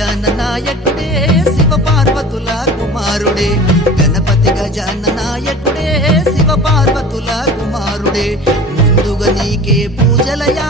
గజాననాయకుడే శివ పార్వతుల కుమారుడే గణపతి గజాననాయకుడే శివ పార్వతుల కుమారుడే ముందుగా నీకే పూజలయా